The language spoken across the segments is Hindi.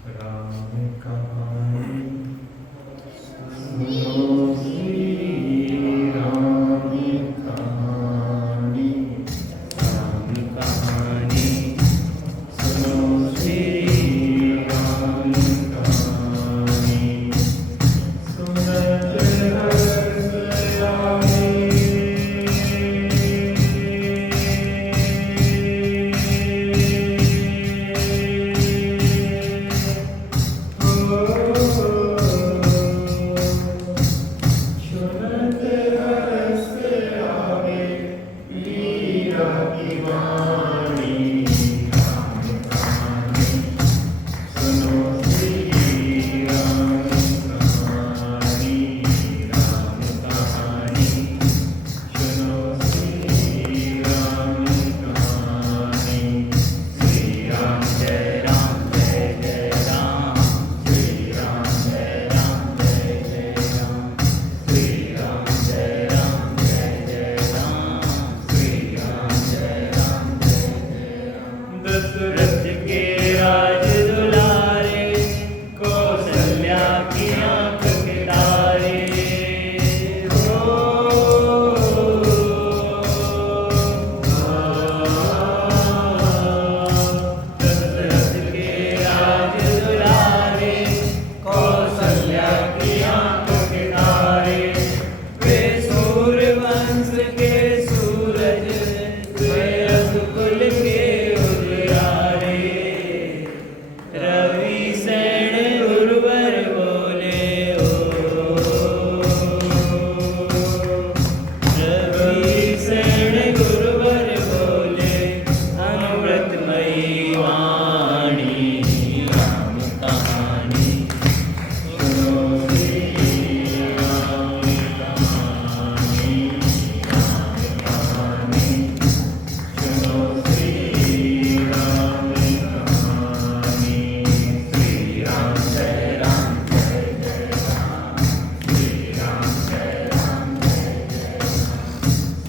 राम कहानी सुनो श्री राम कहानी। राम कहानी सुनो श्री राम कहानी। सुनत हर्ष आए। सुनत हर्ष आवे लीला की वाणी। राम कहानी सुनो श्री राम कहानी। राम कहानी सुनो श्री राम कहानी। श्री राम जय राम जय जय राम। श्री राम जय राम जय जय राम। श्री राम जय राम जय जय राम। श्री राम जय राम जय जय राम। दशरथ के राज दुलारे, कौशल्या की आंख के तारे। दशरथ के राज दुलारे, कौशल्या की आंख के तारे। वे सूर्यवंश के सूरज, वे रघुकुल के उजियारे। रवि सैन उर्वर बोले ओ। रवि सैन उर्वर बोले, अमृतमयी वाणी। राम कहानी सुनो श्री राम कहानी। राम कहानी सुनो श्री राम कहानी। श्री राम जय राम जय जय राम। श्री राम जय राम जय जय राम।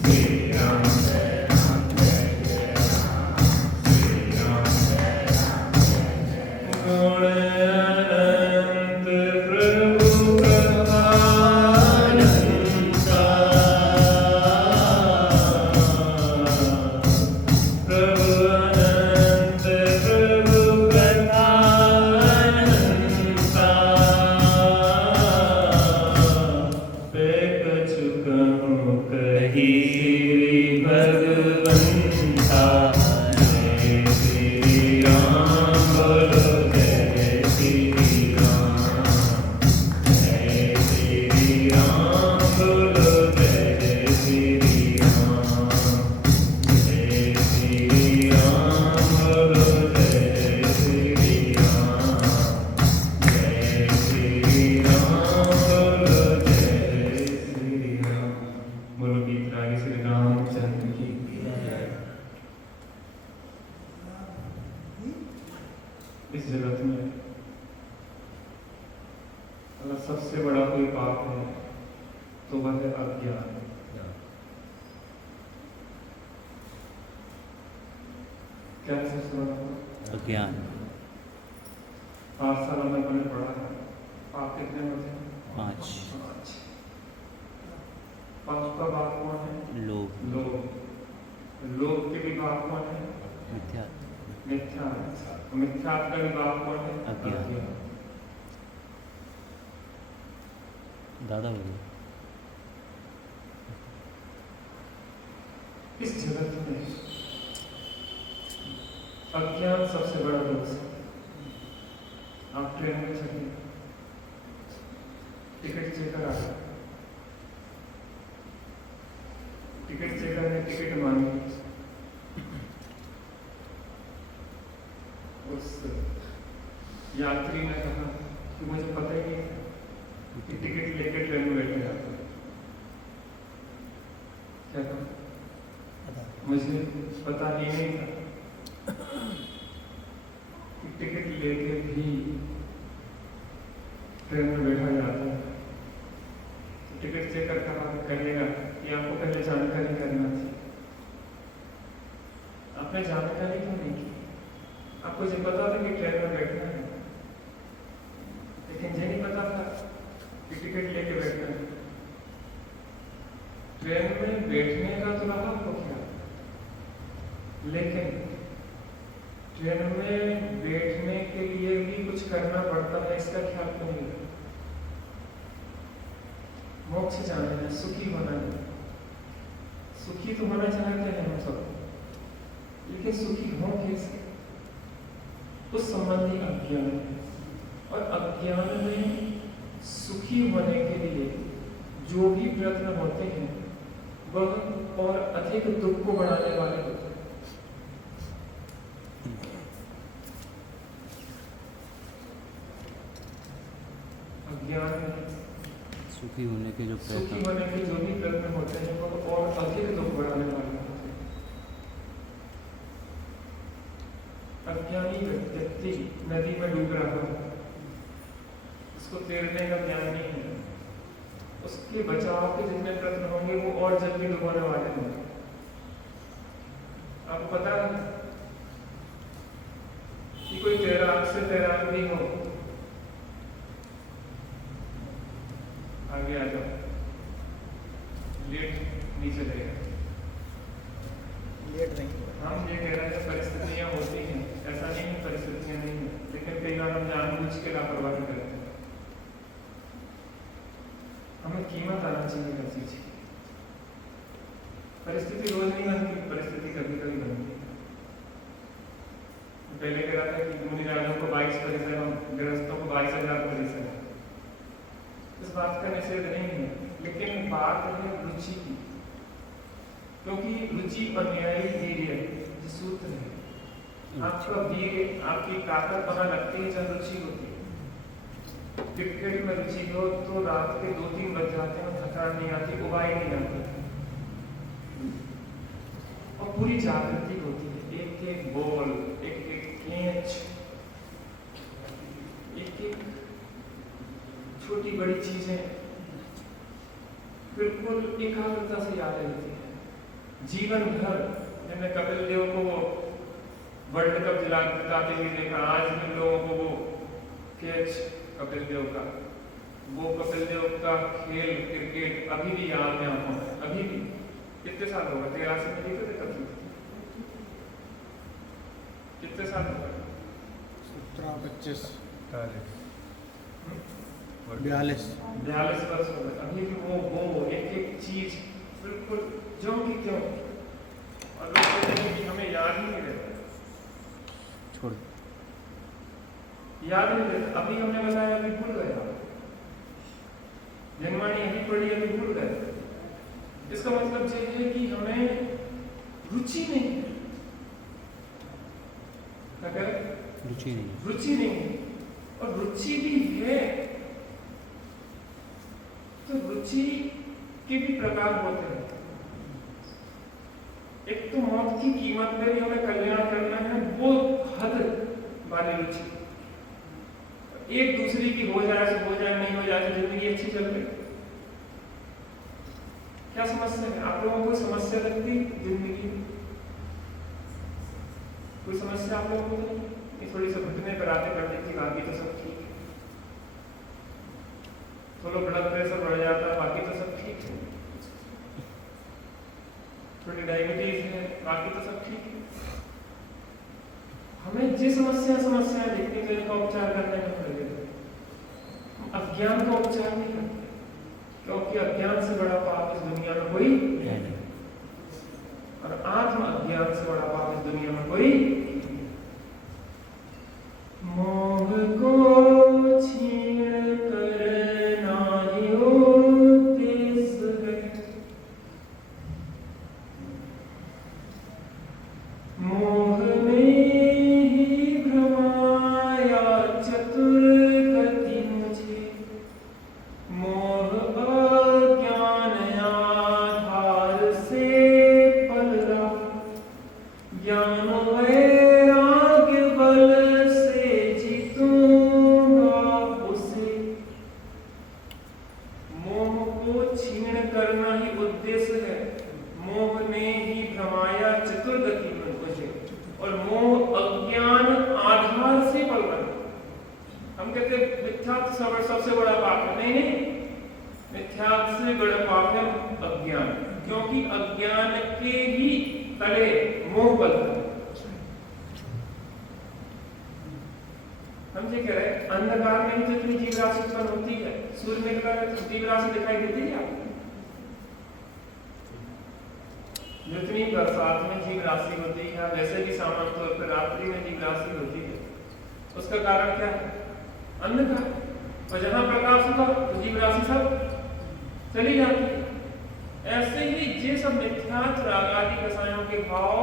श्री राम जय राम जय जय राम। श्री राम जय राम जय जय राम। गुण अनंत प्रभु कथानंता। प्रभु अनंत प्रभु कथानंता। कछु कहूँ कही श्री भगवंता। जय श्री राम बोलो जय श्री राम। जय श्री राम बोलो जय श्री राम। जय श्री राम बोलो जय श्री राम। जय श्री राम बोलो जय श्री राम। बोलो गीत राग श्री रामचंद्र की जय। इस जगत में अगर सबसे बड़ा कोई पाप है तो वह है अज्ञान। क्या है सबसे बड़ा पाप? अज्ञान। पाठशाला में मैंने पढ़ा है, पाप कितने होते हैं? 5। पाँच। पांचवा पाप कौन है? लोभ, लोभ। लोभ के भी पाप कौन है? मिथ्या, मिथ्या। मिथ्या का भी पाप कौन है? अज्ञान। दादा बोलो। इस जगत में अज्ञान सबसे बड़ा दोष है। आप ट्रेन में चलिए, टिकट चेकर आ गया। टिकट चेकर ने टिकट मांगी। उस यात्री ने कहा कि मुझे पता ही नहीं था कि टिकट लेकर ट्रेन में बैठे जाते हैं। क्या कहा? मुझे पता ही नहीं था कि टिकट लेके भी ट्रेन में बैठा जाता है। तो टिकट चेकर करेगा कि आपको पहले जानकारी करना चाहिए। आपने जानकारी क्यों नहीं की? आपको जब पता था कि ट्रेन में बैठना है करना पड़ता है इसका ख्याल क्यों नहीं रखते? मोक्ष जाना है, सुखी होना है। सुखी तो होना चाहते हैं हम सब, लेकिन सुखी हो कैसे, उस संबंधी अज्ञान है। और अज्ञान में सुखी होने के लिए जो भी प्रयत्न होते हैं वह और अधिक दुख को बढ़ाने वाले होते हैं। अज्ञान में सुखी होने के जो सुखी प्रयत्न होने के जो भी प्रयत्न होते हैं वह और अधिक दुख बढ़ाने वाले होते हैं। अज्ञानी व्यक्ति नदी में डूब रहा है, उसको तैरने का ज्ञान नहीं है, उसके बचाव के जितने प्रयत्न होंगे वो और जल्दी डुबाने वाले होंगे। आपको पता है कि कोई तैराक से तैराक भी हो, आगे आ जाओ, लेट नीचे रहेगा। लेट नहीं, हम ये कह रहे हैं परिस्थितियां होती हैं, ऐसा नहीं है परिस्थितियां नहीं है, लेकिन कई बार हम जानबूझ के लापरवाही करते हैं। हमें कीमत आना चाहिए हर चीज की। परिस्थिति रोज नहीं बनती, परिस्थिति कभी कभी बनती है। पहले कह रहा था कि मुनि राजों को 22 परिसर और गृहस्थों को 22,000 परिसर। इस बात का निषेध नहीं है, लेकिन बात है रुचि की, क्योंकि रुचि और न्यायी वीर्य ये सूत्र है। आपका वीर्य, आपकी ताकत पता लगती है जब रुचि होती है। क्रिकेट में रुचि हो तो रात के 2-3 बज जाते हैं, थकान नहीं आती, उबाई नहीं आती और पूरी जागृति होती है। एक एक बॉल, एक एक कैच, एक एक छोटी बड़ी चीजें बिल्कुल एकाग्रता से याद रहती है जीवन भर। मैंने कपिल देव को वर्ल्ड कप जिताते हुए देखा, आज भी लोगों को वो कैच कपिल देव का, वो कपिल देव का खेल क्रिकेट अभी भी याद है आंखों में, अभी भी। कितने साल हो गए? 83 में जीते थे कपिल, कितने साल हो गए? 17, 25, 42 वर्ष हो गए, अभी भी वो एक एक चीज बिल्कुल ज्यों की त्यों। और लोग कहते हैं कि हमें याद ही नहीं रहता, छोड़ याद नहीं रहता। अभी हमने बताया, अभी भूल गया। जनवाणी अभी पढ़ी, अभी भूल गए। इसका मतलब ये है कि हमें रुचि नहीं है। अगर रुचि नहीं, रुचि नहीं है और रुचि भी है तो रुचि के भी प्रकार होते हैं। एक तो मौत की कीमत पे भी हमें कल्याण करना है, वो हद वाली रुचि। एक दूसरे की हो जाए सो हो जाए, नहीं हो जाए तो जिंदगी अच्छी चल रही। क्या समस्या है? आप लोगों को समस्या लगती जिंदगी में? कोई समस्या आप लोगों को नहीं? थोड़ी सी घुटने पर आते करते थी, बाकी तो सब ठीक है। थोड़ा ब्लड प्रेशर बढ़ जाता, बाकी तो सब ठीक है। थोड़ी डायबिटीज है, बाकी तो सब ठीक है। हमें जो समस्या देखने के लिए उपचार करने में पड़ेगा। अज्ञान का उपचार नहीं करते, क्योंकि अज्ञान से बड़ा पाप इस दुनिया में कोई नहीं, और आत्म अज्ञान से बड़ा पाप इस दुनिया में कोई। मोह को छीन कर नाहि होते सहे, मोह में ही भ्रमाया चतुर गति मुझे, मोह अज्ञान आधार से पलरा, ज्ञान वैराग्य बल से जीतूंगा उसे। मोह को छीन करना ही उद्देश्य है। मोह ने ही भ्रमाया चतुर्गति मुझे, और मोह अज्ञान आधार से पल रहा। हम कहते मिथ्या सबसे बड़ा पाप है, नहीं, मिथ्या से बड़ा पाप है अज्ञान, क्योंकि अज्ञान के ही तले मोह पलता है। ये कह रहे हैं अंधकार में ही जितनी जीव राशि उत्पन्न होती है, सूर्य निकला है तो जीव राशि दिखाई देती है आपको। जितनी बरसात में जीव राशि होती है, वैसे भी सामान्य तौर पर रात्रि में जीव राशि होती है। उसका कारण क्या है? अंधकार। और जहां प्रकाश होगा तो जीव राशि सब चली जाती है। ऐसे ही ये सब मिथ्यात्व राग आदि रसायनों के भाव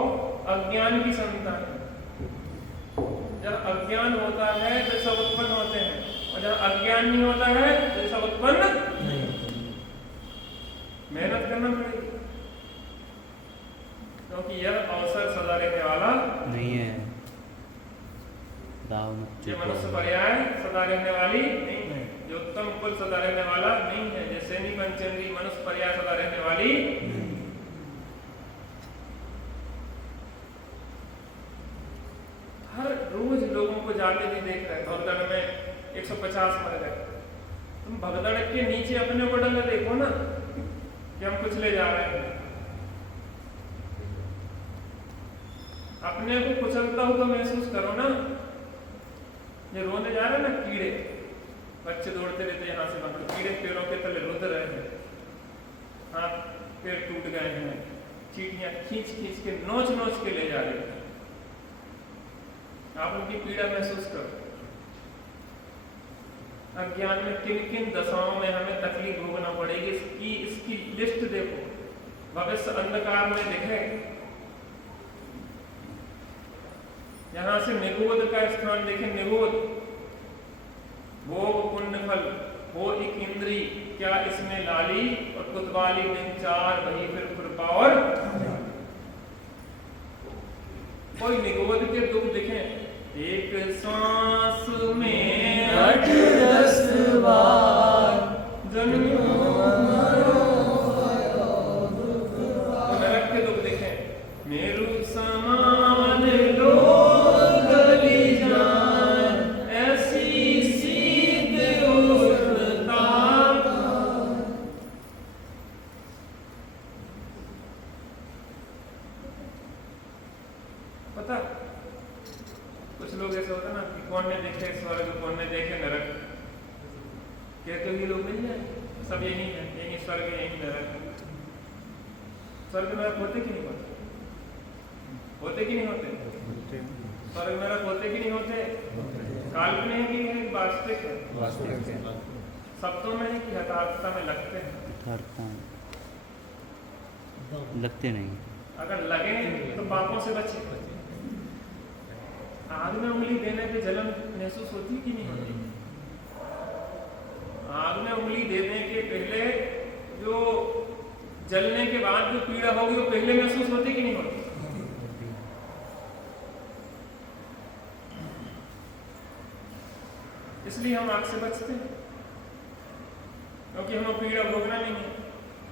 अज्ञान की संतान है। जब अज्ञान होता है तो सब उत्पन्न होते हैं, और जब अज्ञान नहीं होता है तो सब उत्पन्न नहीं होते। मेहनत करना पड़ेगी, क्योंकि यह अवसर सदा रहने वाला नहीं है। ये मनुष्य पर्याय सदा रहने वाली नहीं है। जो उत्तम कुल सदा रहने वाला नहीं है। जैसे नहीं पंचेंद्री मनुष्य पर्याय सदा रहने वाली हर रोज लोगों को जाते भी देख रहे हैं। भगदड़ में 150 मर गए। तुम भगदड़ के नीचे अपने को डंगा देखो ना कि हम कुछ ले जा रहे हैं। अपने को कुचलता हुआ महसूस करो ना। ये रोने जा रहे हैं ना कीड़े, बच्चे दौड़ते रहते हैं यहाँ से वहां, कीड़े पेड़ों के तले रोते रहे हैं, हाथ पेड़ टूट गए हैं, चींटियां खींच खींच के नोच नोच के ले जा रहे हैं। आप उनकी पीड़ा महसूस करो। अज्ञान में किन किन दशाओं में हमें तकलीफ भोगना पड़ेगी, इसकी लिस्ट देखो। भविष्य अंधकार में दिखे। यहां से निगोद का स्थान देखें। निगोद भोग पुण्य फल हो एक इंद्री, क्या इसमें लाली और कुतवाली दिन चार वही फिर कृपा और कोई निगोद के दुख दिखें। एक सांस में 8-10 बार जन्म नरक के दुख दिखें। मेरु समान लोग गली जान, ऐसी सीध उड़ता। पता कुछ लोग ऐसे होता ना कि कौन ने देखे स्वर्ग, कौन ने देखे नरक, कहते हुए लोग मिल जाए सब यही है, यही स्वर्ग यही नरक। स्वर्ग नरक होते कि नहीं होते? होते कि नहीं होते? स्वर्ग नरक होते कि नहीं होते? काल्पनिक है कि वास्तविक है? वास्तविक है। शब्दों में है कि यथार्थता में लगते हैं? यथार्थता लगते नहीं। अगर लगे तो पापों से बचे। आग में उंगली देने पे जलन महसूस होती कि नहीं होती? आग में उंगली देने के पहले जो जलने के बाद जो पीड़ा होगी वो पहले महसूस होती कि नहीं होती? इसलिए हम आग से बचते हैं, क्योंकि हमें पीड़ा भोगना नहीं है।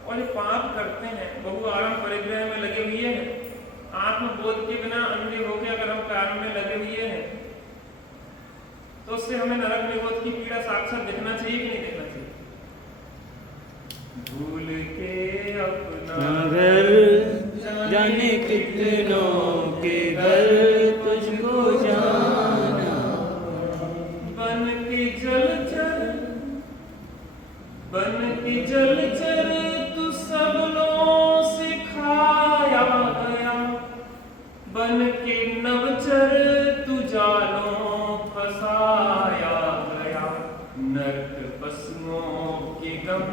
और जो पाप करते हैं बहु आरंभ परिग्रह में लगे हुए हैं, आत्मबोध के बिना अंधे होकर अगर हम कार्य में लगे हुए हैं तो उससे हमें नरक निरोध की पीड़ा साक्षात दिखना चाहिए कि नहीं दिखना चाहिए? भूल के अपना घर जाने कितनों के घर तुझको जाना, बन के जलचर तू सबलों से खाया गया, बन के नवचर तू जालों फसाया गया। नरक पशुओं के गम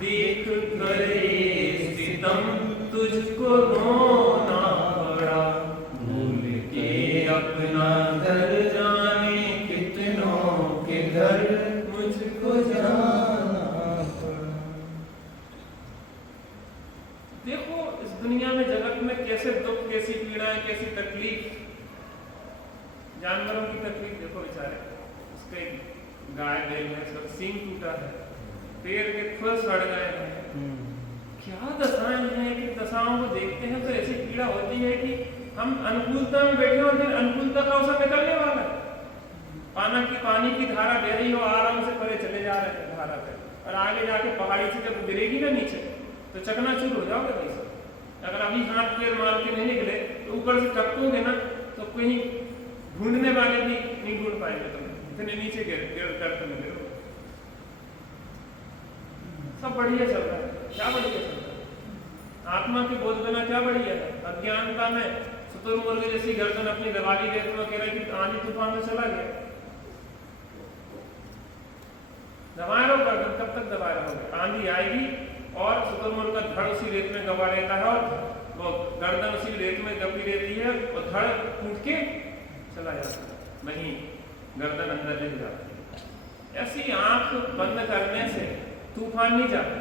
देख करे सितम, तुझको रोना पड़ा। भूल के अपना घर जाने कितनों के घर मुझको जाना पड़ा। देखो इस दुनिया में जगत में कैसे दुख, कैसी पीड़ाएं, कैसी तकलीफ। जानवरों की तकलीफ देखो बेचारे, उसके गाय बैल है, उसका सींग टूटा है, पैर के खुर सड़ गए हैं, क्या दशाएं हैं। कि दशाओं को देखते हैं तो ऐसी पीड़ा होती है कि हम अनुकूलता में बैठे और फिर अनुकूलता का अवसर निकलने वाला है। पानी की धारा बह रही हो, आराम से परे चले जा रहे हैं धारा पे, और आगे जाके पहाड़ी से जब गिरेगी ना नीचे तो चकनाचूर हो जाओगे भाई साहब। अगर अभी हाथ पैर मार के नहीं निकले तो ऊपर से टपकोगे ना तो कहीं ढूंढने वाले भी नहीं ढूंढ पाएंगे तुम्हें। इतने नीचे गर्त में गिरो। सब बढ़िया चल रहा है, क्या बढ़िया चल रहा है? आत्मा की बोध देना क्या बढ़िया है? अज्ञानता में शुतुरमुर्ग जैसी गर्दन अपनी दबाली देते हुए कह रहे कि आंधी तूफान में चला गया। दबाए रहो गर्दन, कब तक दबाए रहोगे? आंधी आएगी और शुतुरमुर्ग का धड़ उसी रेत में गवा रहता है और वो गर्दन उसी रेत में गपी रहती है और धड़ टूट के चला जाता है, वहीं गर्दन अंदर ले जाती है। ऐसी आंख बंद करने से तूफान नहीं जाता।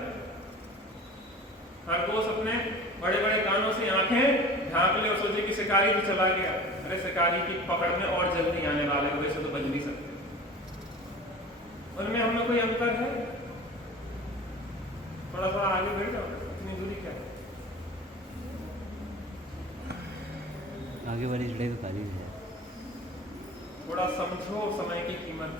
खरगोश अपने बड़े बड़े कानों से आंखें ढांक ले और सोचे कि शिकारी तो चला गया। अरे शिकारी की पकड़ में और जल्दी आने वाले हो, वैसे तो बच नहीं सकते। उनमें हमें कोई अंतर है? थोड़ा सा आगे बढ़ जाओ, इतनी दूरी क्या है? आगे वाली जुड़े तो खाली है। थोड़ा समझो समय की कीमत।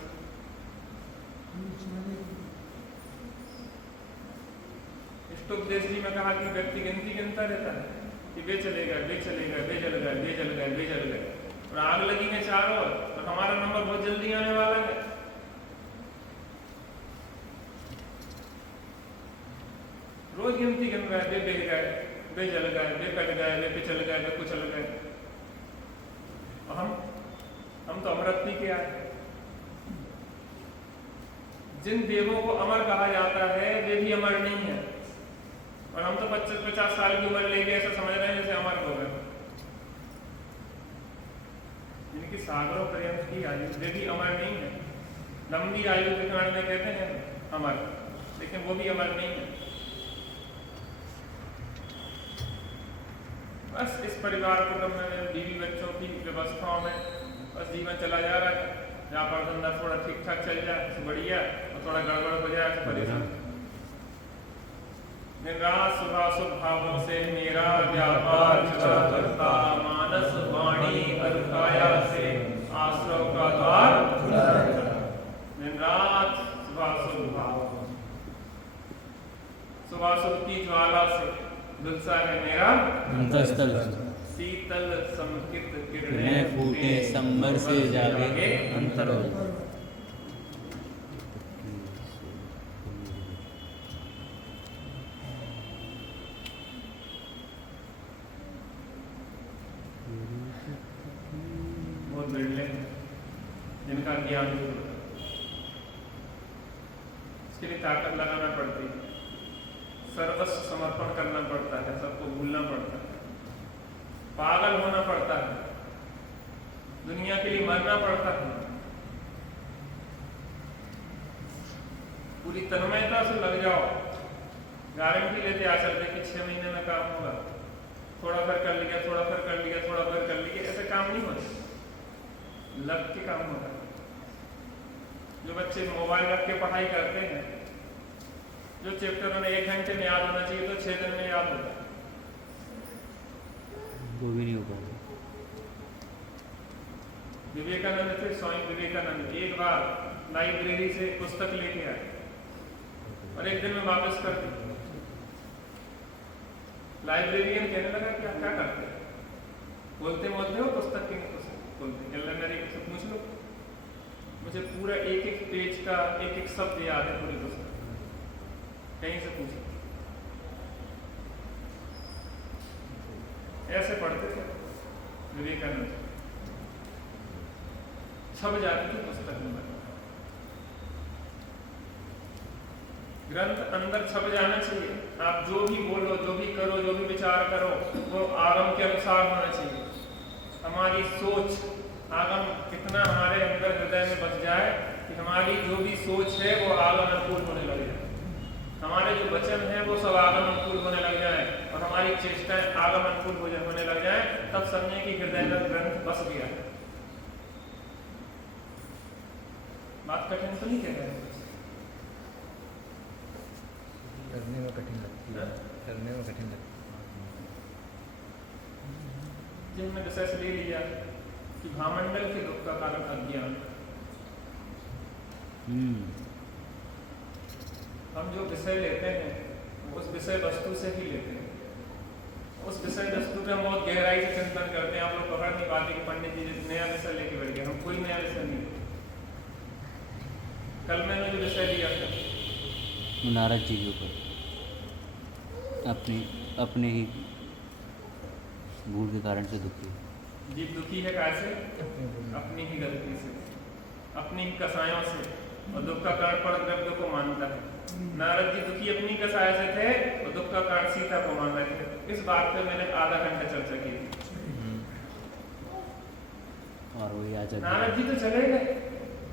इष्टोपदेश जी में कहा कि व्यक्ति गिनती गिनता रहता है कि वे चलेगा, वे चलेगा, वे जल गए, वे जल गए, वे जल गए, और आग लगी है चारों ओर और हमारा नंबर बहुत जल्दी आने वाला है। रोज गिनती गिन रहा है, वे बह गए, वे जल गए, वे कट गए, वे पिछल गए, वे कुचल गए। हम तो अमृत पी के आए। जिन देवों को अमर कहा जाता है वे भी अमर नहीं है, और हम तो 50 साल की उम्र लेके ऐसा समझ रहे हैं जैसे अमर हो गए। जिनकी सागरों पर्यंत की आयु, वे भी अमर नहीं है। लंबी आयु के कारण में कहते हैं अमर, लेकिन वो भी अमर नहीं है। बस इस परिवार कुटुंब में बीवी बच्चों की व्यवस्थाओं में बस जीवन चला जा रहा है। जहाँ पर धंधा थोड़ा ठीक ठाक चल जाए तो बढ़िया, और थोड़ा गड़बड़ हो जाए तो परेशान। दिन रात सुबह शुभ भावों से मेरा व्यापार चला करता, मानस वाणी और काया से आश्रव का द्वार खुला रहता। दिन रात सुबह शुभ भाव, सुबह शुभ की ज्वाला से दुलसा है मेरा अंतस्थल, शीतल समकित किरणें फूटे संबर से जागे अंतरोल। बहुत बिरले जिनका ज्ञान इसके लिए ताकत लगाना पड़ती है, सर्वस्व समर्पण करना पड़ता है, सबको भूलना पड़ता है, पागल होना पड़ता है, दुनिया के लिए मरना पड़ता है, पूरी तन्मयता से लग जाओ। गारंटी लेते आ चलते कि 6 महीने में काम होगा, थोड़ा फिर कर लिया, थोड़ा फिर कर लिया, थोड़ा फिर कर लिया, ऐसे काम नहीं होता, लग के काम होता है। जो बच्चे मोबाइल रख के पढ़ाई करते हैं, जो चैप्टर उन्हें 1 घंटे में याद होना चाहिए तो 6 दिन में याद होता है, वो भी नहीं हो पाएगा। विवेकानंद थे, स्वामी विवेकानंद एक बार लाइब्रेरी से पुस्तक लेके आए और 1 दिन में वापस कर दी। लाइब्रेरियन कहने लगा क्या क्या करते हैं? बोलते बोलते हो पुस्तक की पुस्तक बोलते, मेरे से पूछ लो, मुझे पूरा एक पेज का एक शब्द याद है, पूरी पुस्तक कहीं से पूछो। ऐसे पढ़ते थे विवेकानंद, छप जाती थी पुस्तक में। ग्रंथ अंदर छप जाना चाहिए। आप जो भी बोलो, जो भी करो, जो भी विचार करो, वो आगम के अनुसार होना चाहिए। हमारी सोच आगम कितना हमारे अंदर हृदय में बस जाए कि हमारी जो भी सोच है वो आगम अनुकूल होने लग जाए, हमारे जो वचन है वो सब आगम अनुकूल होने लग जाए, और हमारी चेष्टाएं आगम अनुकूल होने लग जाए, तब समझे कि हृदय में ग्रंथ बस गया है। बात कठिन तो नहीं कह रहे हैं, करने में कठिन लगती है, करने में कठिन लगती जिनमें विषय से ले लिया कि भामंडल के दुख का कारण अज्ञान। हम जो विषय लेते हैं उस विषय वस्तु से ही लेते हैं, उस विषय वस्तु पे हम बहुत गहराई से चिंतन करते हैं। आप लोग पकड़ नहीं पाते कि पंडित जी नया विषय लेके बैठ गए। हम कोई नया विषय नहीं, कल मैंने जो विषय लिया था नारद जी के ऊपर अपने ही भूल के कारण से दुखी। जीव दुखी है कैसे? अपनी ही गलती से, अपनी ही कसायों से, और दुख का कारण पर द्रव्य को मानता है। नारद जी दुखी अपनी कसाय से थे और दुख का कारण सीता को मान रहे थे। इस बात पे मैंने आधा घंटा चर्चा की थी। और वही आज नारद जी तो चले गए,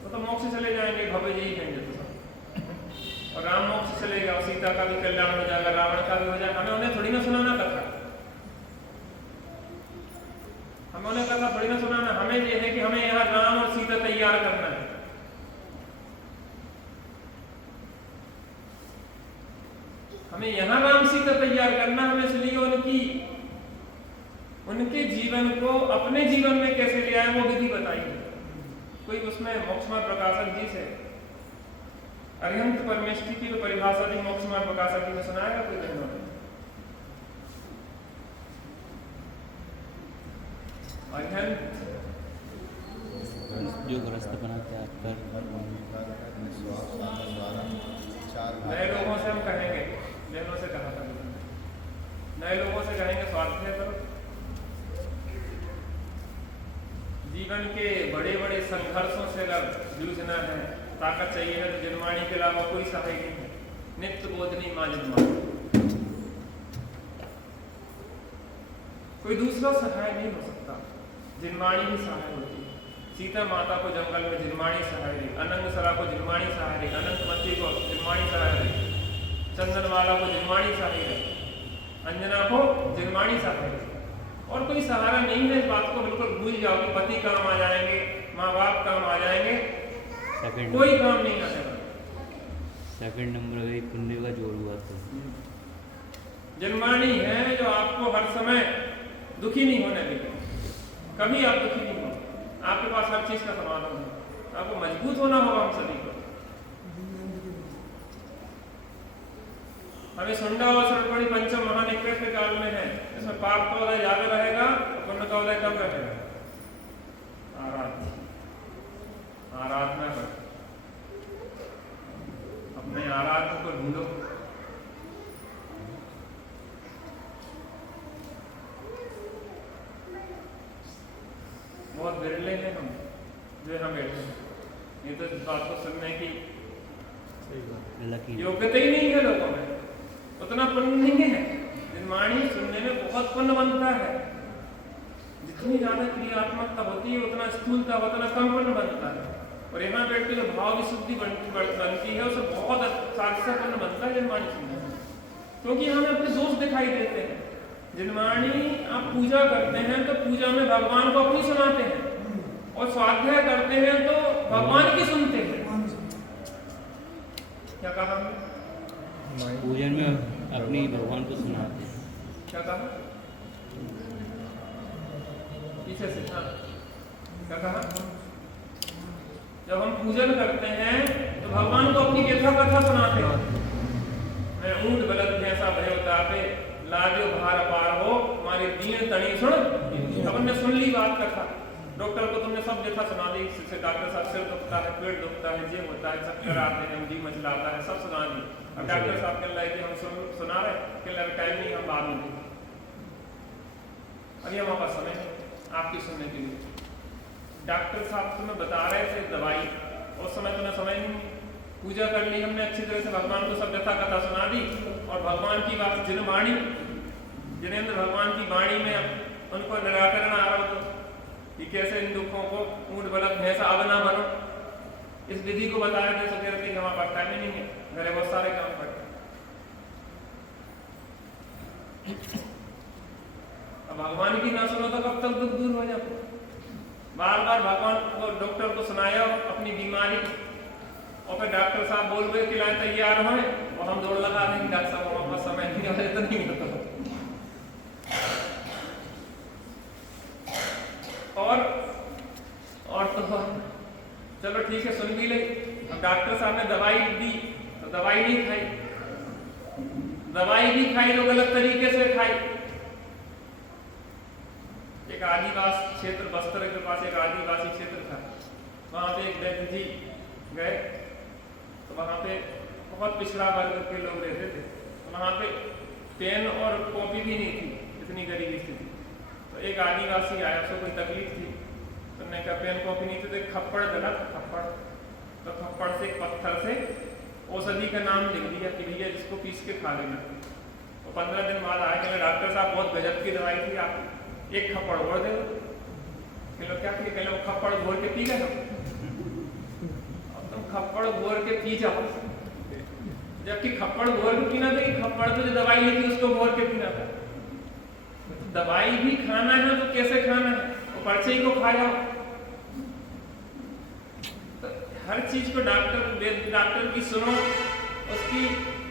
वो तो मोक्ष चले जाएंगे, भव्य जी कहेंगे तो सब। और राम मोक्ष चले गए और सीता का भी कल्याण हो जाएगा, रावण का भी हो जाएगा। हमें उन्हें थोड़ी ना सुनाना कथा, हमें उन्हें कथा थोड़ी ना सुनाना। हमें ये है कि हमें यहाँ राम और सीता तैयार करना है। हमें यहाँ राम सीता तैयार करना, हमें इसलिए उनके जीवन को अपने जीवन में कैसे ले आए वो विधि बताइए। कोई उसमें मोक्षमार्ग प्रकाशक जी से अरिहंत परमेष्ठी की जो परिभाषा थी मोक्षमार्ग प्रकाशक जी ने सुनाएगा कोई बहनों ने? अरिहंत जो ग्रस्त बनाते आप कर नए लोगों से हम कहेंगे, बहनों से कहा था, नए लोगों से कहेंगे स्वाध्याय करो। जीवन के बड़े बड़े संघर्षों से अगर जूझना है, ताकत चाहिए है, तो जिनवाणी के अलावा कोई सहाय नहीं है। नित्य बोधनी मां जिनवाणी, कोई दूसरा सहाय नहीं हो सकता, जिनवाणी ही सहाय होती है। सीता माता को जंगल में जिनवाणी सहाय रही, अनंग सरा को जिनवाणी सहाय रही, अनंत मती को जिनवाणी सहाय रही, चंदनवाला को जिनवाणी सहाय रही, अंजना को जिनवाणी सहाय रही। और कोई सहारा नहीं है। इस बात को बिल्कुल भूल जाओ कि पति काम आ जाएंगे, माँ बाप काम आ जाएंगे, कोई काम नहीं आएगा। सेकंड नंबर वही पुण्य का जोड़ हुआ तो जिनवाणी है जो आपको हर समय दुखी नहीं होने देगी। कभी आप दुखी नहीं हो, आपके पास हर चीज का समाधान है। आपको मजबूत होना होगा हम सभी को। हमें सुंडा और सरपणी पंचम महानिकृष्ट के काल में है। इसमें पाप का उदय ज्यादा रहेगा, पुण्य का उदय कम रहेगा। आराधना कर, अपने आराध्य को ढूंढो। बहुत बिरले हैं हम जो हम बैठे हैं, ये तो इस बात को सुनने की योग्यता ही नहीं है लोगों में, उतना पुण्य नहीं है। जिनवाणी सुनने में बहुत पुण्य बनता है। जितनी ज्यादा क्रियात्मकता होती है उतना स्थूलता उतना कम पुण्य बनता है। और यहाँ बैठ के जो भाव विशुद्धि बनती है उसे बहुत साक्षात पुण्य बनता है जिनवाणी सुनने में, क्योंकि हमें अपने दोष दिखाई देते हैं। जिनवाणी आप पूजा करते हैं तो पूजा में भगवान को अपनी सुनाते हैं, और स्वाध्याय करते हैं तो भगवान की सुनते हैं। क्या कहा हमने? पूजन में अपनी भगवान को सुनाते हैं। क्या कहा? पीछे से हाँ, क्या कहा? जब हम पूजन करते हैं तो भगवान को अपनी कथा कथा सुनाते हैं। मैं ऊंट बलद भैंसा भयो तापे, लाजो भार पार हो, हमारी दीन तनी सुन। अब हमने सुन ली बात कथा। डॉक्टर को तुमने सब कथा सुना दी, इससे डॉक्टर साहब सिर दुखता है, पेट दुखता है, ये होता है, चक्कर आते हैं, जी मचलाता है, सब सुना दी। अब डॉक्टर साहब कह रहे कि हम सुना रहे, कह रहे टाइम नहीं, हम बाद में। अभी हमारे पास समय है आपकी सुनने के लिए। डॉक्टर साहब तुम्हें बता रहे थे दवाई, उस समय तुम्हें समय नहीं। पूजा कर ली हमने अच्छी तरह से, भगवान को सब कथा कथा सुना दी, और भगवान की बात जिनवाणी, जिनेंद्र भगवान की वाणी में उनको निराकरण आ रहा हो कि कैसे इन दुखों को ऊंट बलद भैंसा अब ना बनो, इस विधि को बता रहे थे। तो कह रहे थे कि हमारे पास टाइम नहीं है, घरे बहुत सारे काम पड़े। अब भगवान की ना सुनो तो कब तक दुख दूर हो जाता। बार बार भगवान को डॉक्टर को सुनाया अपनी बीमारी, और फिर डॉक्टर साहब बोल रहे कि लाए तैयार हो, और हम दौड़ लगा देंगे डॉक्टर साहब हमारे पास समय नहीं है, तो नहीं होता। और तो चलो ठीक है, सुन भी ले। अब डॉक्टर साहब ने दवाई दी तो दवाई नहीं खाई, दवाई भी खाई तो गलत तरीके से खाई। एक आदिवासी क्षेत्र, बस्तर के पास एक आदिवासी क्षेत्र था, वहां पे एक वैद्य जी गए तो वहाँ पे बहुत पिछड़ा वर्ग के लोग रहते थे, तो वहाँ पे पेन और कॉपी भी नहीं थी, इतनी गरीबी स्थिति। तो एक आदिवासी आया, उसको कोई तकलीफ थी, तो मैंने कहा पेन कॉपी नहीं थी, तो एक खप्पड़ डला था, खप्पड़, तो खप्पड़ से एक पत्थर से औषधि का नाम लिख दिया कि भैया जिसको पीस के खा लेना। तो 15 दिन बाद आया कि डॉक्टर साहब बहुत गजब की दवाई थी, आप एक खप्पड़ और दे दो। लोग क्या किए, पहले वो खप्पड़ घोर के पी गए, अब तुम खप्पड़ घोर के पी जाओ, जबकि खप्पड़ घोर के पीना था कि खप्पड़ तो जो दवाई लिखी उसको घोर के पीना था। दवाई भी खाना है तो कैसे खाना है, वो पर्चे ही को खा जाओ। तो हर चीज को डॉक्टर की सुनो, उसकी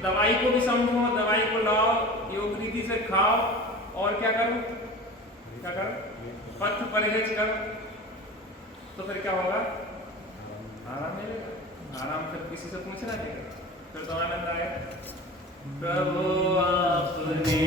दवाई को भी समझो, दवाई को लाओ, योग रीति से खाओ, और क्या करो, पथ परहेज करो, तो फिर क्या होगा, आराम मिलेगा। आराम फिर किसी से पूछना चाहिए, फिर तो आनंद आएगा। प्रभु आपने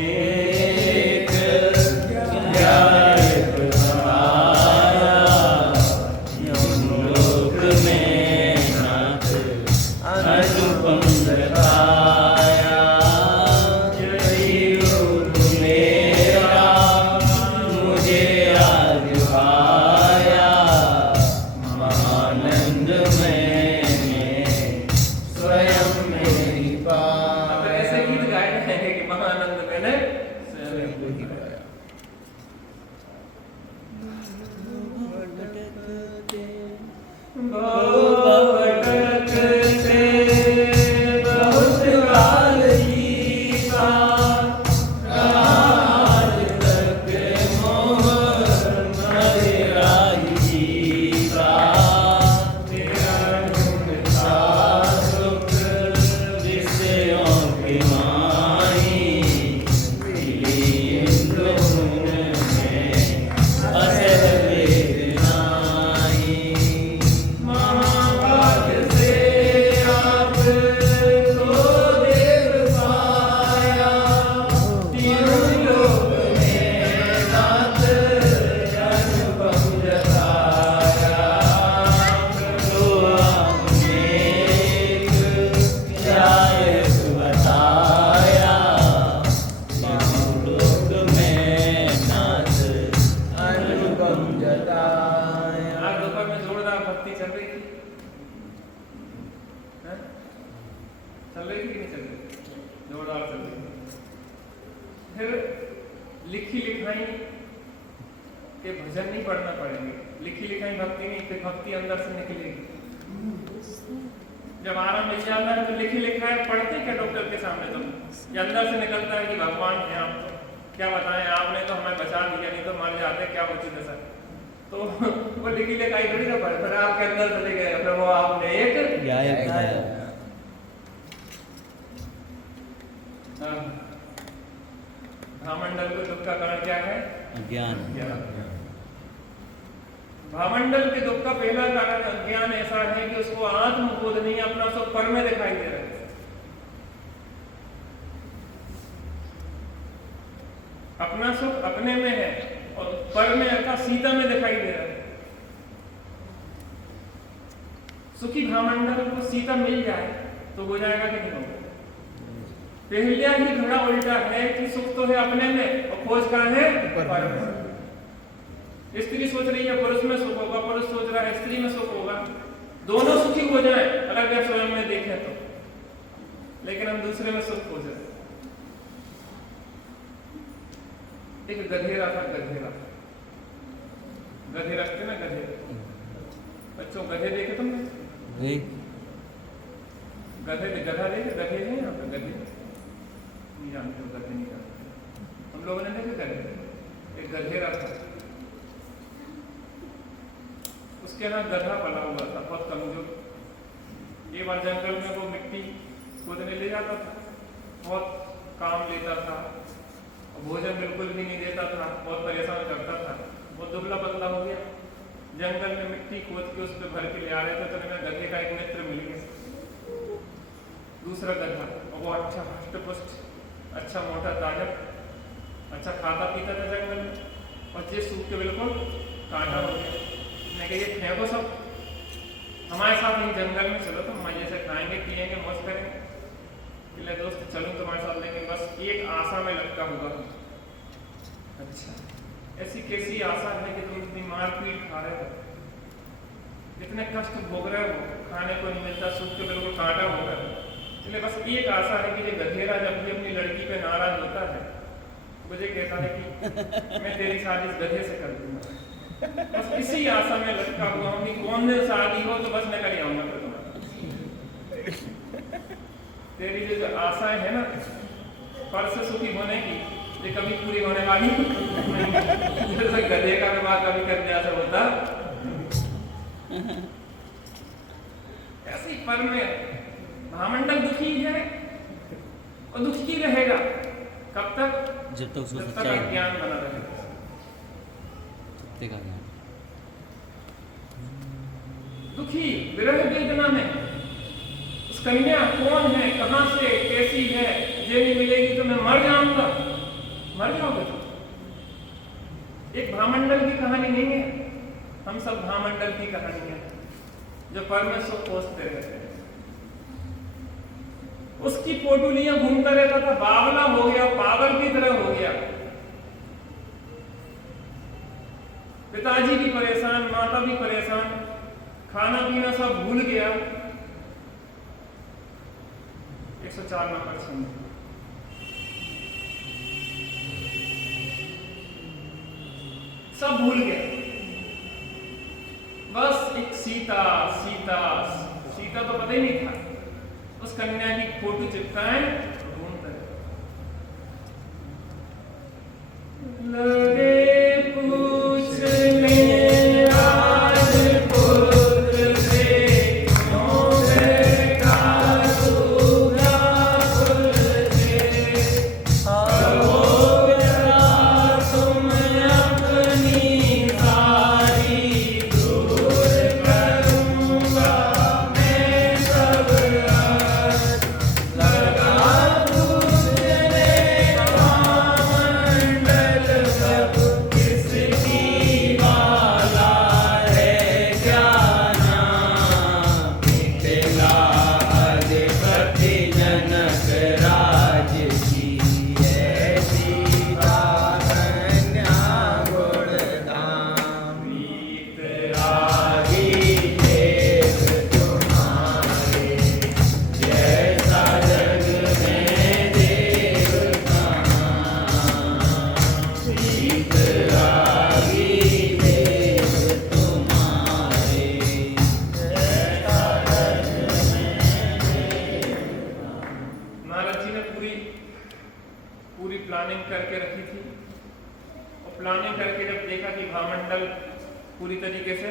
भामंडल को दुख का कारण क्या है, अज्ञान। भामंडल के दुख का पहला कारण अज्ञान ऐसा है कि उसको आत्मबोध नहीं, अपना सुख पर में दिखाई दे रहा है। अपना सुख अपने में है और पर में अर्थात सीता में दिखाई दे रहा है। सुखी भामंडल को सीता मिल जाए तो हो जाएगा कि नहीं होगा। पहलिया ही घड़ा उल्टा है कि सुख तो है अपने में और खोज कहाँ है, पर में। स्त्री सोच रही है पुरुष में सुख होगा, पुरुष सोच रहा है स्त्री में सुख होगा, दोनों सुखी हो जाए अगर वे स्वयं में देखें तो, लेकिन हम दूसरे में सुख हो जाए। एक गधेरा था, गधे रखते ना, गधे बच्चों, गधे देखे तुमने? गधा देखे? गधे हैं यहाँ पे, गधे नहीं जानते हो, गधे नहीं जानते। हम लोगों ने देखे गधे। एक गधेरा था, उसके यहाँ गधा पला हुआ था, बहुत कमजोर। एक बार जंगल में वो मिट्टी खोदने ले जाता था, बहुत काम लेता था, भोजन बिल्कुल भी नहीं देता था, बहुत परेशान करता था, बहुत दुबला पतला हो गया। जंगल में मिट्टी खोद के उस पर भर के ले आ रहे थे, तो मेरा गधे का एक मित्र मिल गया, दूसरा गधा, और वो अच्छा हष्ट-पुष्ट, अच्छा मोटा ताजा, अच्छा खाता पीता था जंगल में, और ये सूख के बिल्कुल कांटा हो गया। मैं कहा ये फेंको सब, हमारे साथ नहीं जंगल में चलो, तो मजे से खाएंगे पिएंगे, से चलूं तुम्हारे साथ, लेकिन बस एक आशा में लटका हुआ हूं। अच्छा, ऐसी कैसी आशा है कि तुम इतनी मारपीट खा रहे हो, इतने कष्ट भोग रहे हो, खाने को नहीं मिलता, सुख के बिल्कुल कांटा हो रहा है। इसलिए बस एक आशा है कि ये गधेरा जब भी अपनी लड़की पे नाराज होता है मुझे कहता है कि मैं तेरी शादी इस गधे से कर दूंगा। बस इसी आशा में लटका हुआ हूँ कि कौन दिन शादी हो तो बस मैं कर आऊंगा फिर तुम्हारा। तेरी जो आशाएं है ना पर से सुखी होने की, ये कभी पूरी होने वाली नहीं। जैसे गधे का विवाह कभी करने ऐसा होता ऐसे ही पर में महामंडल दुखी है और दुखी रहेगा। कब तक? जब तक उसको जब तक सच्चाई अज्ञान बना रहेगा। सत्य का ज्ञान। दुखी विरह वेदना में उस कन्या कौन है, कहां से, कैसी है, ये नहीं मिलेगी तो मैं मर जाऊंगा। मर जाओगे तुम। एक भामंडल की कहानी नहीं है, हम सब भामंडल की कहानी है जो परमेश्वर खोजते रहते हैं। उसकी पोटुलियां घूमता रहता था, बावला हो गया, पागल की तरह हो गया। पिताजी भी परेशान, माता भी परेशान, खाना पीना सब भूल गया। 104 नंबर सुनिए। सब भूल गया, बस एक सीता सीता सीता तो पता ही नहीं था। उस कन्या की फोटो चिपकाएं, ढूंढते लगे पूछने पूरी तरीके से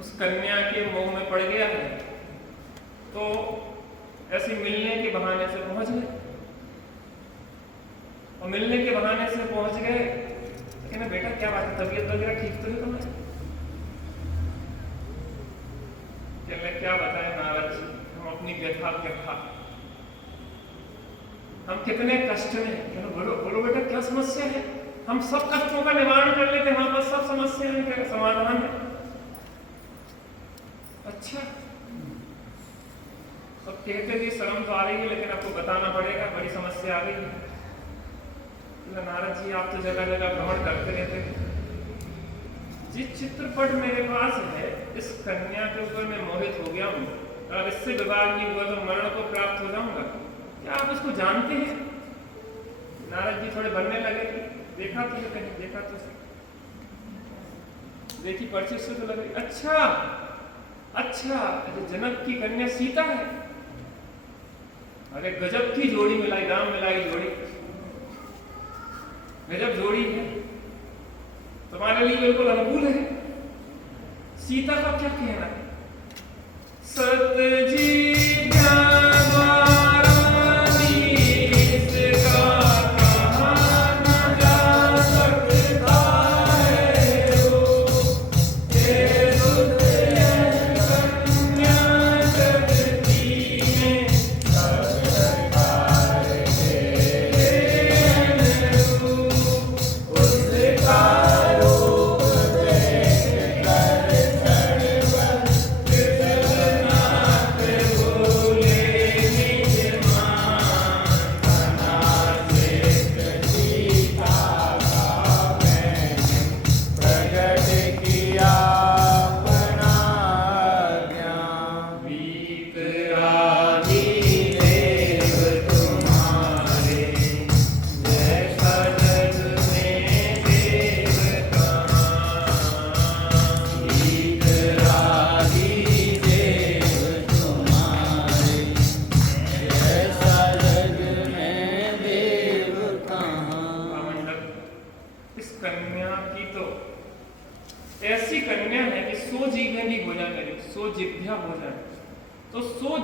उस कन्या के मोह में पड़ गया है, तो ऐसे मिलने के बहाने से पहुंच गए। और मिलने के बहाने से पहुंच गए, कहना बेटा क्या बात है, तबीयत वगैरह ठीक तो नहीं तुम्हें? क्या बताएं नारद जी, हम अपनी व्यथा व्यथा, हम कितने कष्ट में। बोलो बोलो बेटा क्या समस्या है? हम सब कष्टों का निवारण कर लेते हैं, हमारे पास सब समस्याओं का समाधान है। अच्छा, अब कहते थे शर्म तो आ रही है, लेकिन आपको बताना पड़ेगा, बड़ी समस्या आ गई है। नारद जी आप तो जगह जगह भ्रमण करते रहते हैं। जिस चित्रपट मेरे पास है, इस कन्या के ऊपर मैं मोहित हो गया हूँ। अगर इससे विवाह नहीं हुआ तो मरण को प्राप्त हो जाऊंगा। क्या आप इसको जानते हैं? नारद जी थोड़े बनने लगे, देखा तो कहीं, देखा तो देखी, परिचित से तो लग रही। अच्छा अच्छा, जनक की कन्या सीता है। अरे गजब की जोड़ी मिलाई, राम मिलाई जोड़ी, गजब जोड़ी है, तुम्हारे लिए बिल्कुल अनुकूल है। सीता का क्या कहना? सतजी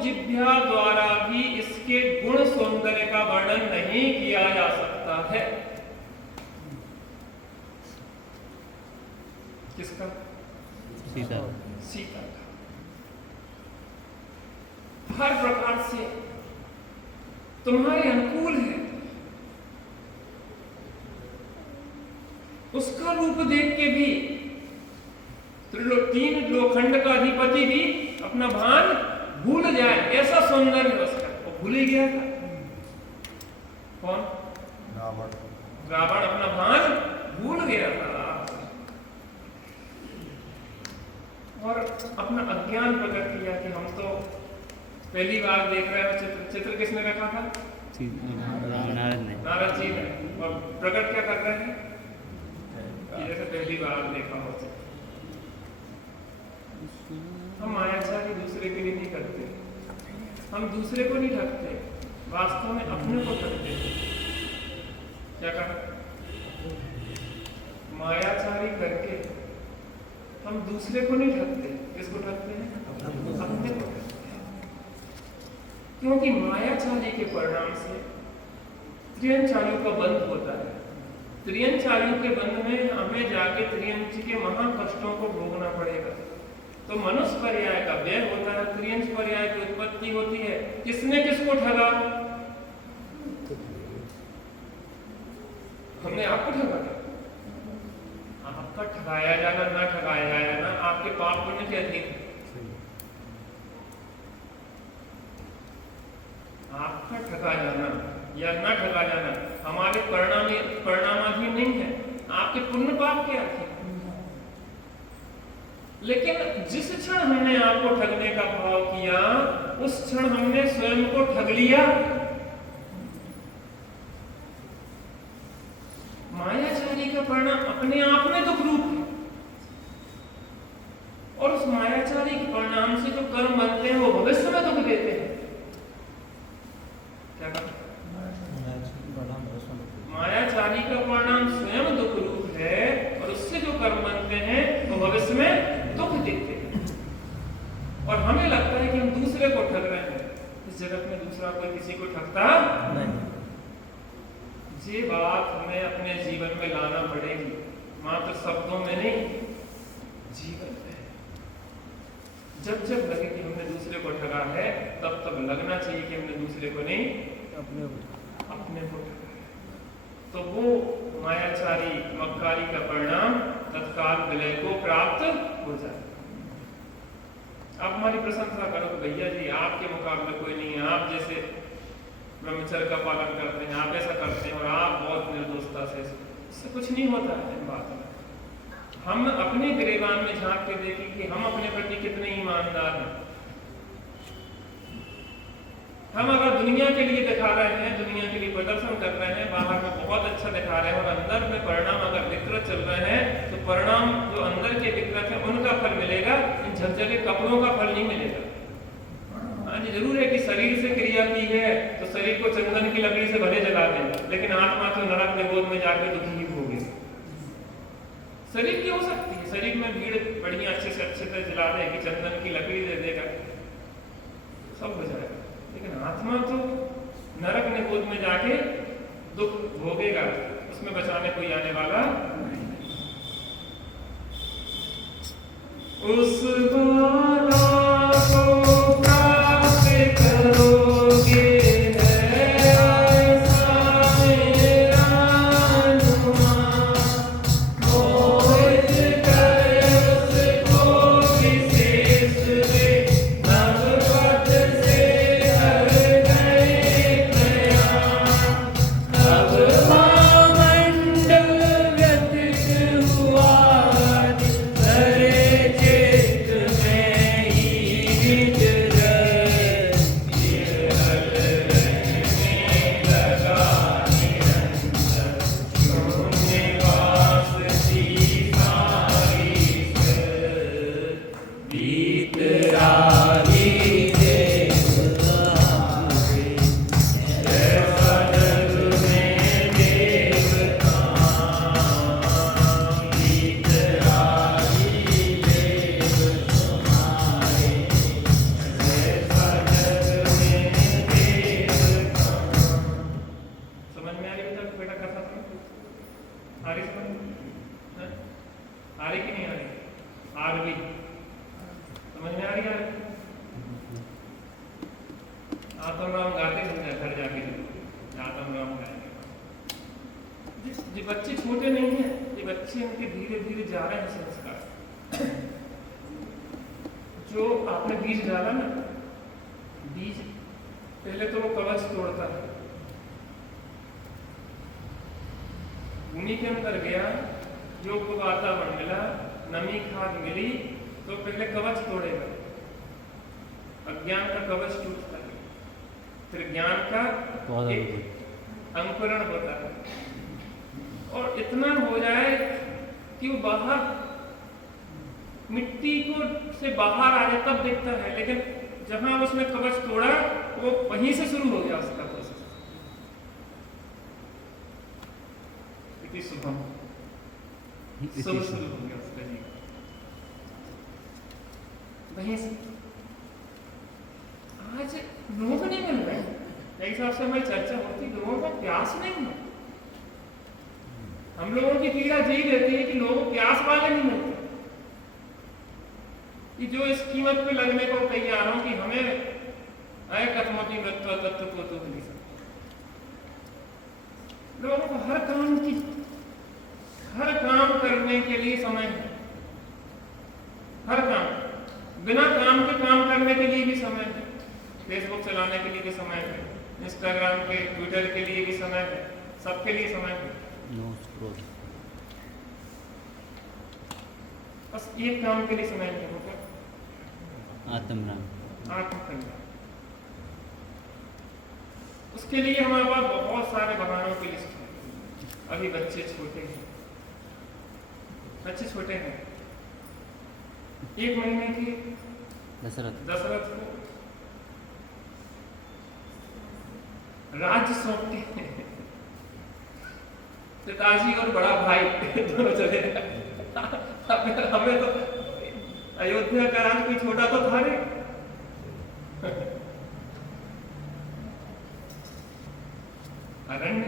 जिह्वा द्वारा भी इसके गुण सौंदर्य का वर्णन नहीं किया जा सकता है। किसका? सीता। सीता का। हर प्रकार से तुम्हारे अनुकूल है। उसका रूप देख के भी तीन लोखंड का अधिपति भी अपना भान भूल जाए, ऐसा सौंदर्य उसका। वो भूल ही गया था। कौन? रावण। रावण अपना भान भूल गया था और अपना अज्ञान प्रकट किया कि हम तो पहली बार देख रहे हैं। चित्र किसने रखा था? नारद ने। नारद जी ने। और प्रकट क्या कर रहे हैं कि जैसे पहली बार देखा हो। हम मायाचारी दूसरे के लिए नहीं करते, हम दूसरे को नहीं ठगते, वास्तव में अपने को ठगते हैं। क्या कहा? मायाचारी करके हम दूसरे को नहीं ठगते। किसको ठगते हैं? अपने को ठगते हैं। क्योंकि मायाचारी के परिणाम से त्रियंचारियों का बंध होता है। त्रियंचारियों के बंध में हमें जाके त्रियंच के महा कष्टों को भोगना पड़ेगा। तो मनुष्य पर्याय का व्यय होता है, त्रियंच पर्याय की उत्पत्ति होती है। किसने किसको ठगा? हमने आपको ठगा क्या? आपका ठगाया जाना ना ठगाया जाना आपके पाप पुण्य के अधीन है। आपका ठगा जाना या ना ठगा जाना हमारे परिणामाधीन नहीं है, आपके पुण्य पाप के अधीन। लेकिन जिस क्षण हमने आपको ठगने का भाव किया, उस क्षण हमने स्वयं को ठग लिया। मायाचारी का परिणाम अपने आप में दुख रूप है और उस मायाचारी के परिणाम से जो कर्म बनते हैं वो भविष्य में दुख देते हैं। क्या कहा? मायाचारी का परिणाम स्वयं दुख रूप है और उससे जो कर्म बनते हैं वो भविष्य में दुख देते हैं। और हमें लगता है कि हम दूसरे को ठग रहे हैं। इस जगत में दूसरा कोई किसी को ठगता नहीं। ये बात हमें अपने जीवन में लाना पड़ेगी, मात्र शब्दों में नहीं, जीवन में। जब जब लगे कि हमने दूसरे को ठगा है, तब तब लगना चाहिए कि हमने दूसरे को नहीं, अपने को ठगा है। तो वो मायाचारी मक्कारी का परिणाम तत्काल विलय को प्राप्त हो जाए। आप हमारी प्रशंसा करो कि भैया जी आपके मुकाबले कोई नहीं है, आप जैसे ब्रह्मचर्य का पालन करते हैं, आप ऐसा करते हैं और आप बहुत निर्दोषता से। इससे कुछ नहीं होता है। बात में हम अपने गिरेबान में झांक के देखें कि हम अपने प्रति कितने ईमानदार हैं। हम अगर दुनिया के लिए दिखा रहे हैं, दुनिया के लिए प्रदर्शन कर रहे हैं, बाहर में बहुत अच्छा दिखा रहे हैं और अंदर में परिणाम अगर विकृत चल रहे हैं, तो परिणाम जो अंदर के विकृत है उनका फल मिलेगा, इन झकझके कपड़ों का फल नहीं मिलेगा। हाँ जी, जरूर है कि शरीर से क्रिया की है तो शरीर को चंदन की लकड़ी से भले जला दें, लेकिन आत्मा तो नरक निगोद में जाकर दुखी ही होगी। शरीर की हो सकती है, शरीर में भीड़ बढ़िया अच्छे से जला दें कि चंदन की लकड़ी दे देगा, सब हो जाएगा। लेकिन आत्मा तो नरक निगोद में जाके दुख भोगेगा, उसमें बचाने कोई आने वाला नहीं। उस बाला को प्राप्त करोगे मंडल व्यतीत हुआ हरे चित्त में आत्म राम गाते हैं घर जाके, आत्म राम गाएंगे। ये बच्चे छोटे नहीं हैं, ये बच्चे उनके धीरे धीरे जा रहे हैं संस्कार। जो आपने बीज डाला ना, बीज पहले तो वो कवच तोड़ता है, भूमि के अंदर गया, योग को वातावरण मिला, नमी खाद मिली, तो पहले कवच तोड़ेगा, अज्ञान का कवच टूटता है, फिर ज्ञान का एक अंकुरण होता है, और इतना हो जाए कि वो बाहर मिट्टी को से बाहर आ जाए तब दिखता है, लेकिन जहां उसने कवच तोड़ा वो वहीं से शुरू हो गया उसका प्रोसेस। इति शुभम, शुभ शुरू हो गया उसका जीवन वहीं से। आज लोग नहीं मिल रहे, एक हिसाब से हमारी चर्चा होती, लोगों को प्यास नहीं है। हम लोगों की पीड़ा यही रहती है कि लोगों को प्यास वाले नहीं मिलते, कि जो इस कीमत पे लगने को तैयार हो कि हमें अय कथमति मृत्यु तत्व को तो नहीं सकते। लोगों को हर काम करने के लिए समय है, हर काम, बिना काम के काम करने के लिए भी समय है, फेसबुक चलाने के लिए भी समय है, इंस्टाग्राम के ट्विटर के लिए भी समय है, सबके लिए समय है। बस एक काम के लिए समय नहीं होता, आत्मकल्याण। उसके लिए हमारे पास बहुत सारे बहानों की लिस्ट है। अभी बच्चे छोटे हैं, एक महीने के दशरथ को राज्य सौंपते हैं, पिताजी और बड़ा भाई दोनों चले गए। हमें तो अयोध्या का राज कोई छोटा तो था नहीं। अरण्य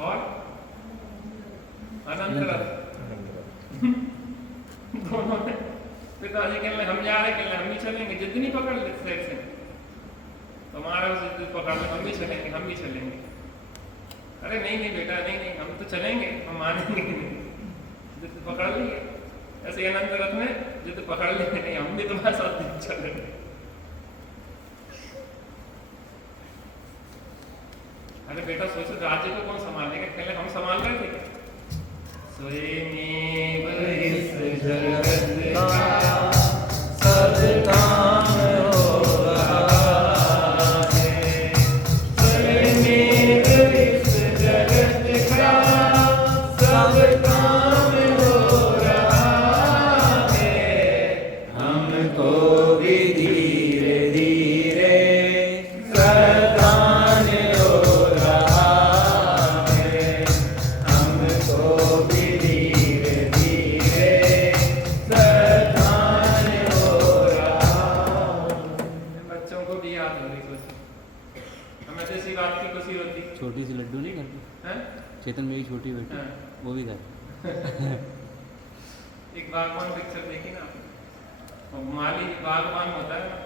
और अनंतरथ दोनों ने, पिताजी कहने हम जा रहे, कहने हम भी चलेंगे, जितनी पकड़ ले शेर से, तुम्हारा जिद पकड़ ले, हम भी चलेंगे। अरे नहीं बेटा, नहीं हम तो चलेंगे, हम मानेंगे नहीं, जिद पकड़ लिए। ऐसे अनंतरथ ने जिद पकड़ ली, नहीं हम भी तुम्हारे साथ चलेंगे। अरे बेटा सोचो राज्य को कौन संभालेगा, कहले हम संभाल रहे थे। स्वयमेव इस जगत का सब काम हो रहा है, स्वयमेव इस जगत का सब काम हो रहा है, हमको भी धीरे धीरे प्रदान हो रहा है, हमको भी धीरे धीरे प्रदान हो रहा है। बच्चों को भी याद हो रही खुशी, हमें जैसी बात की खुशी होती। छोटी सी लड्डू नहीं करती हैं? चेतन मेरी छोटी बेटी, वो भी करती। एक बागवान पिक्चर देखी ना, और माली बागवान होता है ना,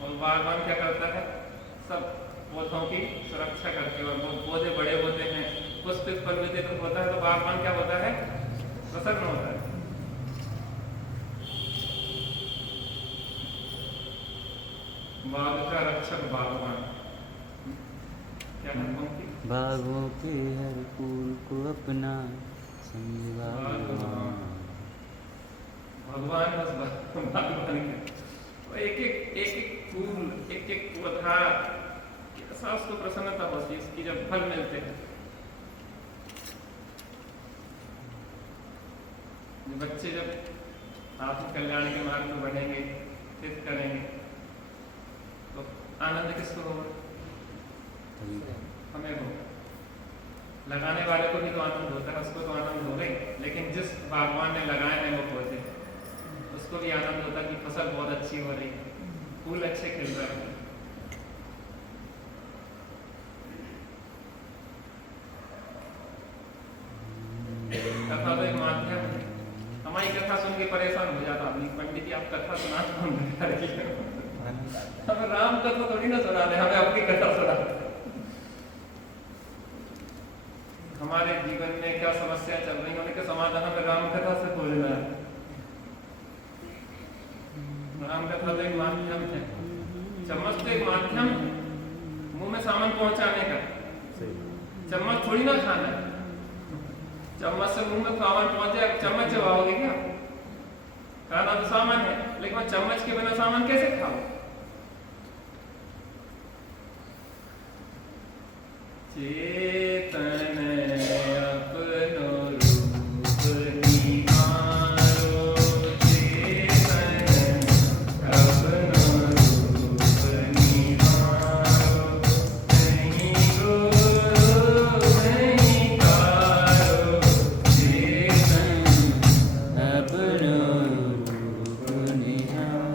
और बागवान क्या करता है, सब पौधों की सुरक्षा करते हैं, और वो पौधे बड़े होते हैं, पुष्प परिवर्तित होता है, तो बागवान क्या होता है, प्रसन्न होता है। बाग का रक्षक बागवान, क्या है पंक्ति? बागों के हर फूल को अपना भगवान बस भगवान के एक फूल, एक पौधा, कैसा उसको प्रसन्नता होती है इसकी जब फल मिलते हैं। बच्चे जब आत्म कल्याण के मार्ग में बढ़ेंगे, हित करेंगे, तो आनंद किसको होगा? हमें होगा। लगाने वाले को भी तो आनंद होता है, उसको तो आनंद होगा ही, लेकिन जिस बागवान ने लगाए हैं वो पौधे, उसको भी आनंद होता है कि फसल बहुत अच्छी हो रही है, फूल अच्छे खिल रहे हैं। कथा तो एक माध्यम है। हमारी कथा सुन के परेशान हो जाता आदमी, पंडित जी आप कथा सुना, हम राम कथा थोड़ी ना सुना दे, हमें अपनी कथा सुना दे। हमारे जीवन में क्या समस्या चल रही है उनके समाधान हमें राम कथा से खोजना है। राम कथा तो एक माध्यम है, चम्मच तो एक माध्यम है मुंह में सामान पहुंचाने का। चम्मच थोड़ी ना खाना है, चम्मच से मुंह में सामान पहुंचे, चम्मच चबाओगे क्या? खाना तो सामान है, लेकिन चम्मच के बिना सामान कैसे खाओ? चेतन अपनो रूप निहारो, चेतन अपनो रूप निहारो, नहीं गुरु नहीं कारो, चेतन अपनो रूप निहारो।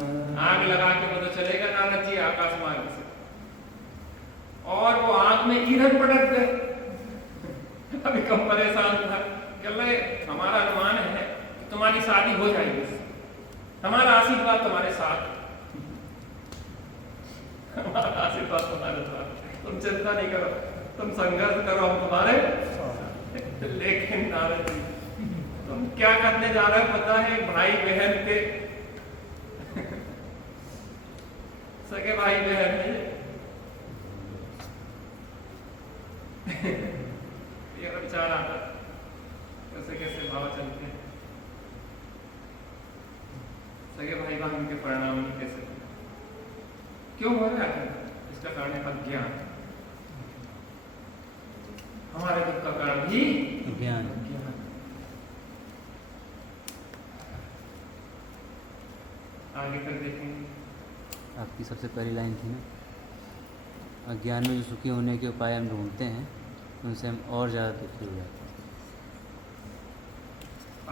आग लगा के पता चलेगा नारद जी आकाश मार्ग से, और वो आग में ईंधन पटक गए। अभी कम परेशान था, कह रहे हमारा अनुमान है कि तुम्हारी शादी हो जाएगी, हमारा आशीर्वाद तुम्हारे साथ, हमारा आशीर्वाद तुम्हारे साथ, तुम चिंता नहीं करो, तुम संघर्ष करो, हम तुम्हारे। लेकिन नारद जी तुम क्या करने जा रहे हो पता है? भाई बहन के सगे भाई बहन है ये विचार आता कैसे कैसे भाव चलते हैं। सगे भाई बहन के परिणाम नहीं कैसे क्यों हो रहा है? इसका कारण है अज्ञान। हमारे दुख का कारण भी ज्ञान। आगे कर देखेंगे। आपकी सबसे पहली लाइन थी ना, अज्ञान में जो सुखी होने के उपाय हम ढूंढते हैं उनसे हम और ज़्यादा दुखी हो जाते हैं।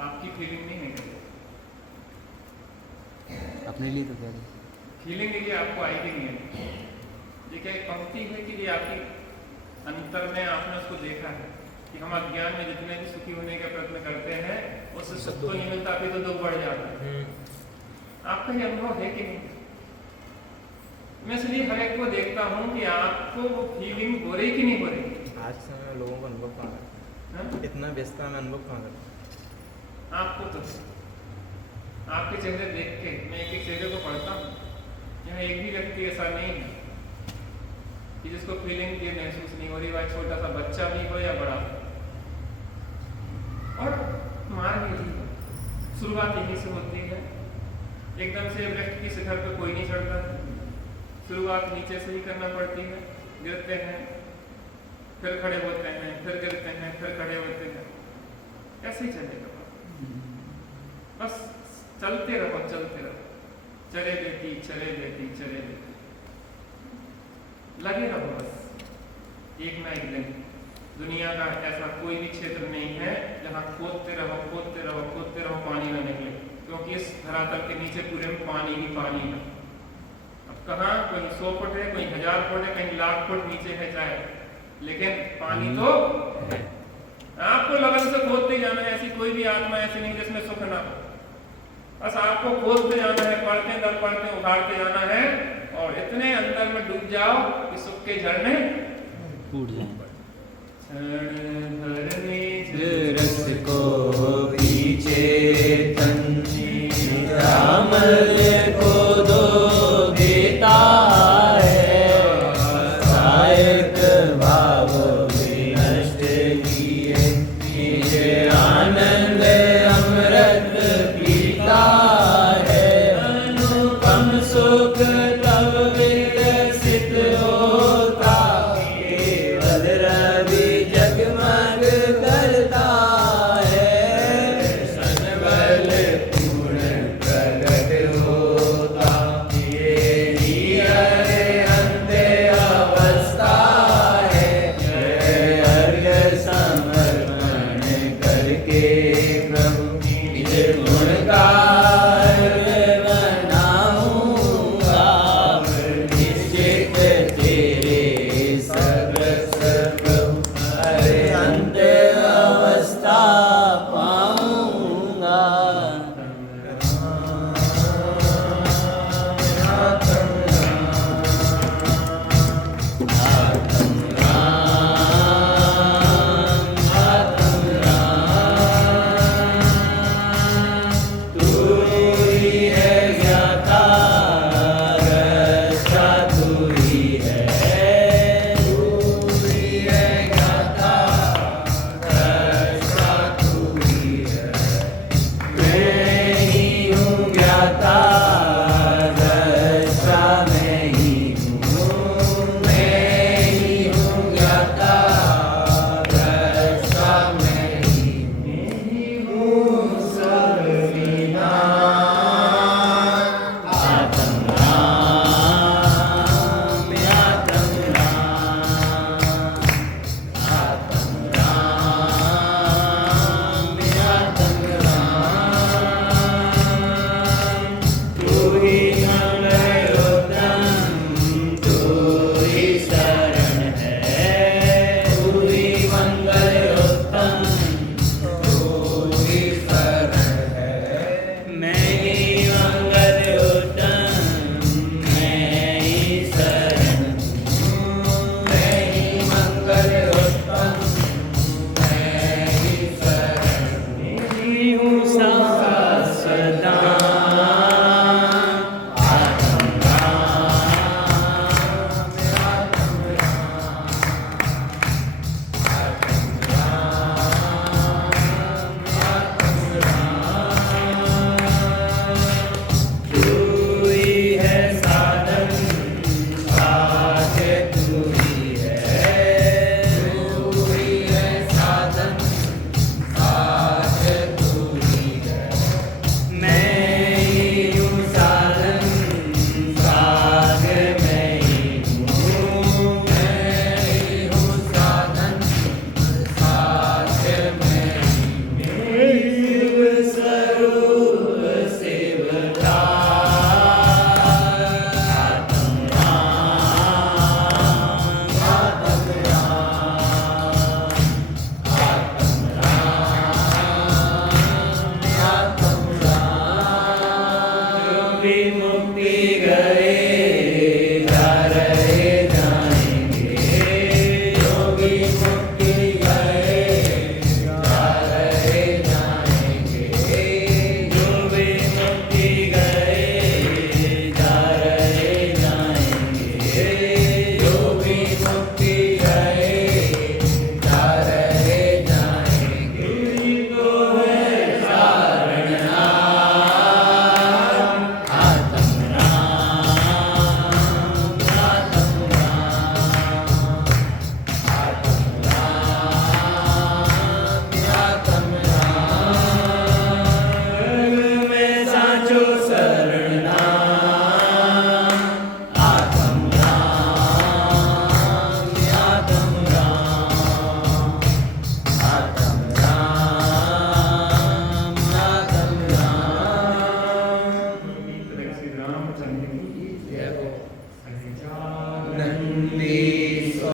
आपकी फीलिंग नहीं है, अपने लिए तो कह रहे हैं। फीलिंग ये आपको आएगी नहीं है। ये क्या एक पंक्ति है कि ये आपकी अंतर में आपने उसको देखा है कि हम अज्ञान में जितने भी सुखी होने का प्रयत्न करते हैं उससे सुख तो नहीं मिलता, अभी तो दुख बढ़ जाता है। आपका ये अनुभव है कि नहीं? मैं इसलिए हर एक को देखता हूँ कि आपको वो फीलिंग हो रही कि नहीं हो रही। आज के समय में लोगों को अनुभव कहाँ करता है? इतना व्यस्तता में अनुभव कहाँ करता है? आपको तो आपके चेहरे देख के मैं एक एक चेहरे को पढ़ता हूँ, यहाँ एक भी व्यक्ति ऐसा नहीं है कि जिसको फीलिंग ये महसूस नहीं हो रही, वह छोटा सा बच्चा भी हो या बड़ा। और मार्ग यही है, शुरुआत यहीं से होती है। एकदम से व्यक्ति की शिखर पर कोई नहीं चढ़ता है, शुरुआत नीचे से ही करना पड़ती है। गिरते हैं, फिर खड़े होते हैं, फिर गिरते हैं, फिर खड़े होते हैं, ऐसे ही चलेगा। बस चलते रहो, चलते रहो, चले देती चले देती चले देती, लगे रहो बस। एक ना एक दिन दुनिया का ऐसा कोई भी क्षेत्र नहीं है जहाँ खोदते रहो खोदते रहो खोदते रहो पानी न निकले, क्योंकि इस धरातल के नीचे पूरे में पानी ही पानी है। अब कहाँ कोई 100 फुट है, कोई 1000 फुट है, कहीं लाख फुट नीचे है चाहे, लेकिन पानी तो है। आपको लगन से खोदते जाना है। ऐसी कोई भी आत्मा ऐसी नहीं जिसमें सुख ना हो। बस आपको खोदते जाना है, पढ़ते दर पढ़ते उखाड़ते जाना है, और इतने अंदर में डूब जाओ कि सुख के झरने टूट जाए। क्षण भर में रस को